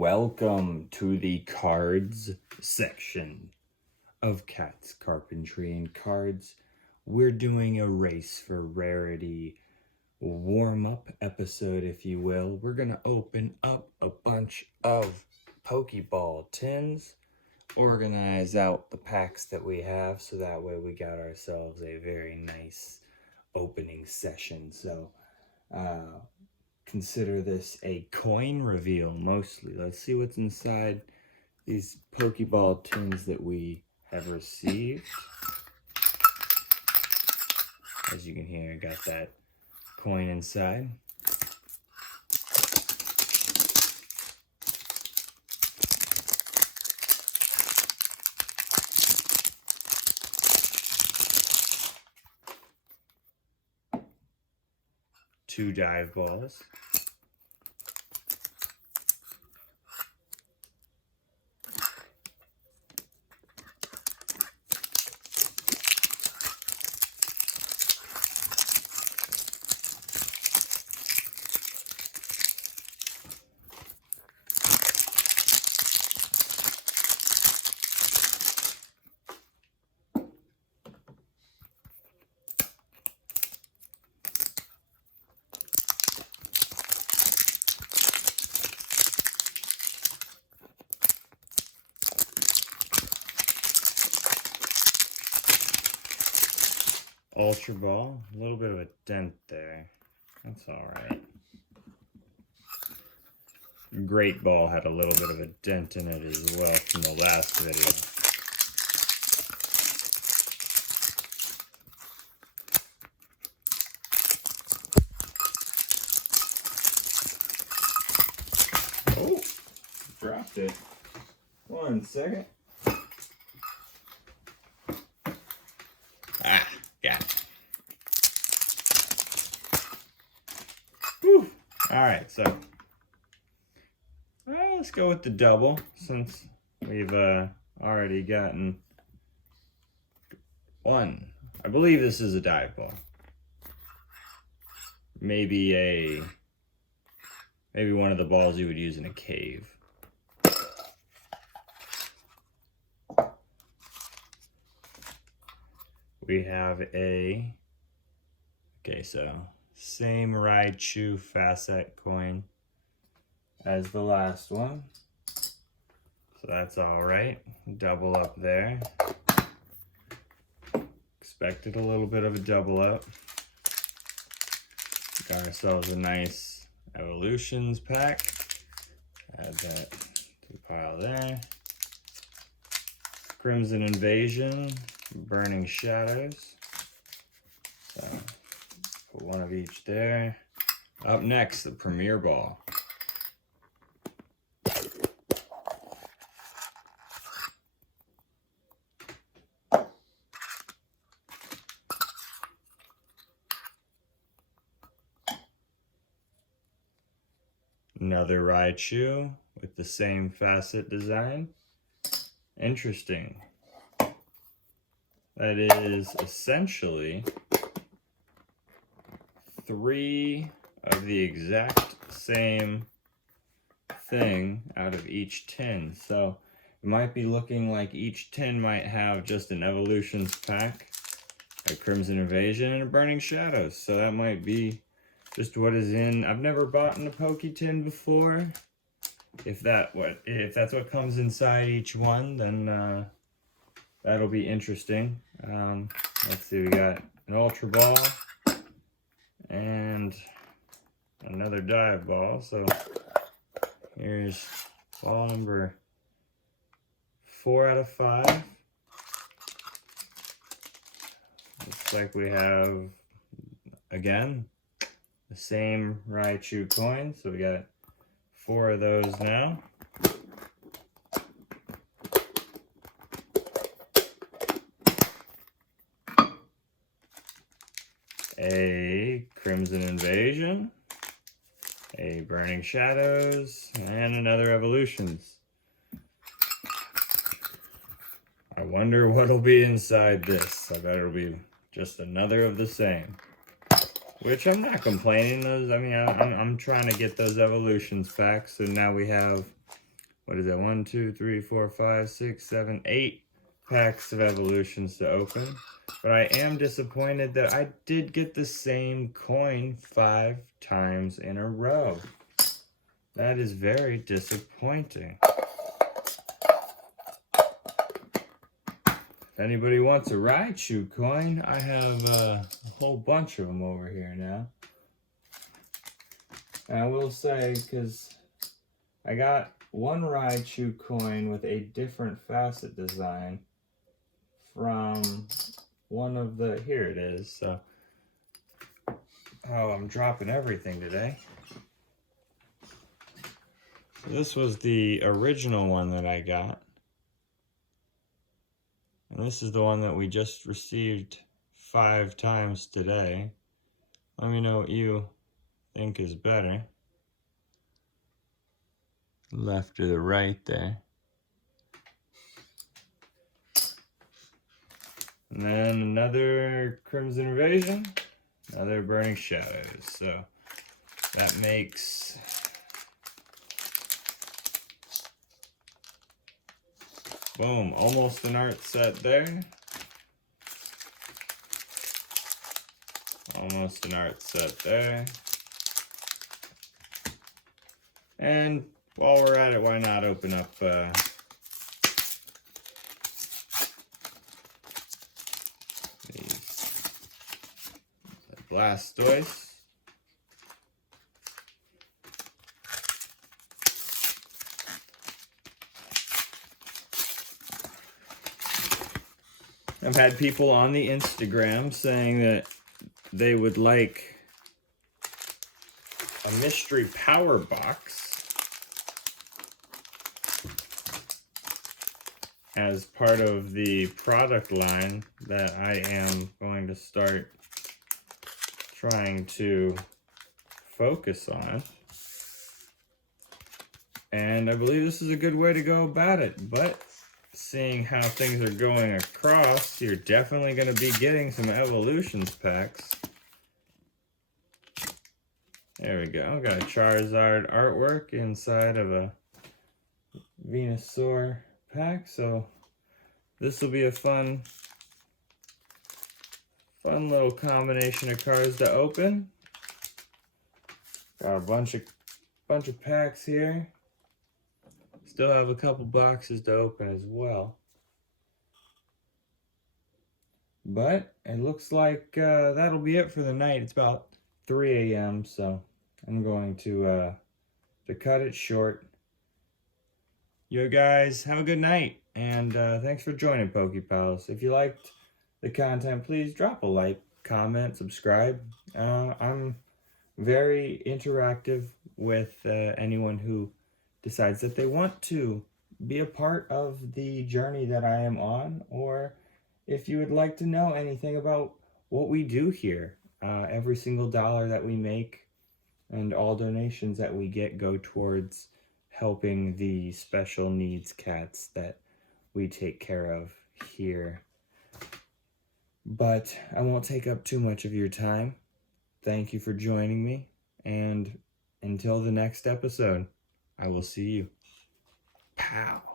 Welcome to the cards section of Cat's Carpentry and Cards. We're doing a race for Rarity warm-up episode, if you will. We're going to open up a bunch of pokeball tins, organize out the packs that we have, so that way we got ourselves a very nice opening session. So, consider this a coin reveal mostly. Let's see what's inside these pokeball tins that we have received. As you can hear, I got that coin inside. Two dive balls. Ultra ball, a little bit of a dent there. That's alright. Great ball had a little bit of a dent in it as well from the last video. Oh, dropped it. 1 second. Got it. Whew. All right, so let's go with the double since we've already gotten one. I believe this is a dive ball. Maybe one of the balls you would use in a cave. We have so same Riachu facet coin as the last one. So that's all right. Double up there. Expected a little bit of a double up. Got ourselves a nice Evolutions pack. Add that to the pile there. Crimson Invasion. Burning Shadows. So put one of each there. Up next, the Premier Ball. Another Riachu with the same facet design. Interesting. That is essentially 3 of the exact same thing out of each tin. So it might be looking like each tin might have just an Evolutions pack, a Crimson Invasion, and a Burning Shadows. So that might be just what is in. I've never bought in a Poke tin before. If that's what comes inside each one, then that'll be interesting. Let's see, we got an Ultra Ball and another dive ball. So here's ball number 4 out of 5. Looks like we have, again, the same Riachu coin. So we got 4 of those now. A Crimson Invasion, a Burning Shadows, and another Evolutions. I wonder what'll be inside this. I bet it'll be just another of the same. Which I'm not complaining. I'm trying to get those Evolutions packs, so now we have what is that? 1, 2, 3, 4, 5, 6, 7, 8 packs of evolutions to open. But I am disappointed that I did get the same coin 5 times in a row. That is very disappointing. If anybody wants a Riachu coin, I have a whole bunch of them over here now. And I will say, because I got one Riachu coin with a different facet design from one of the, here it is, so, oh, I'm dropping everything today. So this was the original one that I got. And this is the one that we just received 5 times today. Let me know what you think is better. Left or the right there. And then another Crimson Invasion, another Burning Shadows. So that makes boom, almost an art set there. Almost an art set there. And while we're at it, why not open up these Blastoise. I've had people on the Instagram saying that they would like a mystery power box as part of the product line that I am going to start trying to focus on. And I believe this is a good way to go about it, but seeing how things are going across, you're definitely going to be getting some evolutions packs. There we go. Got a Charizard artwork inside of a Venusaur pack, so this will be a fun little combination of cards to open. Got a bunch of packs here. Still have a couple boxes to open as well. But it looks like that'll be it for the night. It's about 3 a.m. so I'm going to cut it short. You guys have a good night, and thanks for joining PokePals. If you liked the content, please drop a like, comment, subscribe. I'm very interactive with anyone who decides that they want to be a part of the journey that I am on, or if you would like to know anything about what we do here. Every single dollar that we make and all donations that we get go towards helping the special needs cats that we take care of here. But I won't take up too much of your time. Thank you for joining me, and until the next episode, I will see you. Pow.